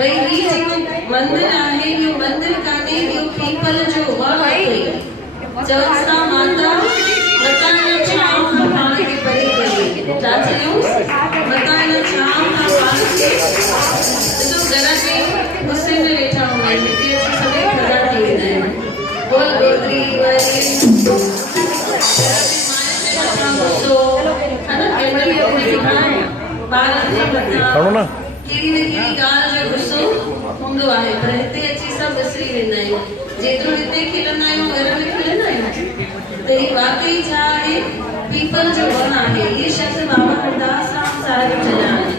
भई ही जेको मंदिर आहे इहो मंदिर कान्हे इहो पीपल जो वण आहे चवनि था माता मता इन छांव खां पाण खे परे कई छा चयूं मता इन छांव खां पाण खे ॾिसो घर में गुस्से में वेठा हूंदा आहिनि हिते अची सभई खड़ा थी वेंदा आहिनि बोल गोत्री वरी गुस्सो है ना कंहिंमहिल कंहिंखे ॿारनि जे मथां कहिड़ी न कहिड़ी ॻाल्हि जो गुस्सो हूंदो आहे पर हिते अची सभु विसरी वेंदा आहियूं जेतिरो हिते खिलंदा आहियूं घर में खिलंदा आहियूं त ही वाकई छा आहे पीपल जो वण आहे इहे शब्द बाबा हरदास राम साहिब चया आहिनि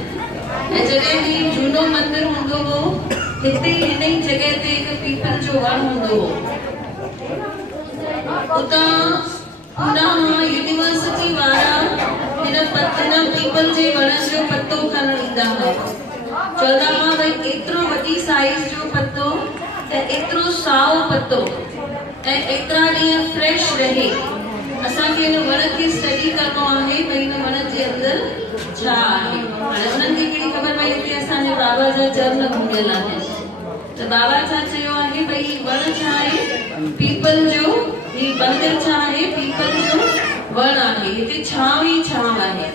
ऐं जॾहिं ही झूनो मंदिर हूंदो हो हिते हिन ई जॻह ते हिकु पीपल जो वण हूंदो हो उतां पूना यूनिवर्सिटी वारा हिन पीपल जे वण जो पत्तो खणण ईंदा हुआ चवंदा हुआ भई एतिरो वॾी साइज जो पत्तो ऐं एतिरो साओ पत्तो ऐं एतिरा ॾींहं फ्रेश रहे असांखे हिन वण खे स्टडी करणो आहे भई हिन वण जे अंदरि छा आहे हाणे उन्हनि खे कहिड़ी ख़बर भई हिते असांजे बाबा जा चरण घुमियल आहिनि त बाबा छा चयो आहे भई ही वण छा आहे पीपल जो ही मंदिर छा आहे पीपल जो वण आहे हिते छांव ई छांव आहे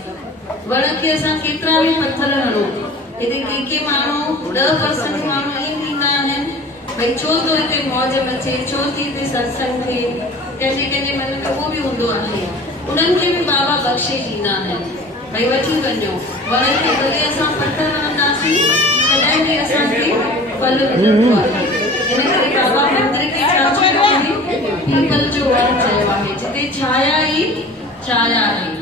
वण खे असां केतिरा बि पत्थर हणूं हिते के माण्हू 10% माण्हू ईअं थींदा आहिनि भई छो थो हिते मौज मचे छो थी हिते सत्संग थिए कंहिंजे मन में उहो बि हूंदो आहे उन्हनि खे बि बाबा बख़्शे ॾींदा आहिनि भई वठी वञो वण खे भले असां पत्थर हणंदासीं तॾहिं बि असांखे फल मिलंदो आहे इन करे बाबा मंदिर खे छा चयो आहे पीपल जो वण चयो आहे जिते छाया ई छाया आहे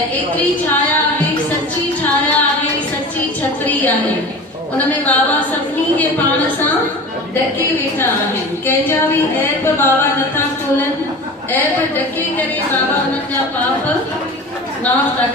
ऐं एतिरी छाया आहे सची छाया आहे सची छत्री आहे उनमें बाबा सभिनी खे पाण सां ढके वेठा आहिनि कंहिंजा बि ऐब बाबा नथा खोलनि ऐब ढके करे बाबा उन्हनि जा पाप माफ़ था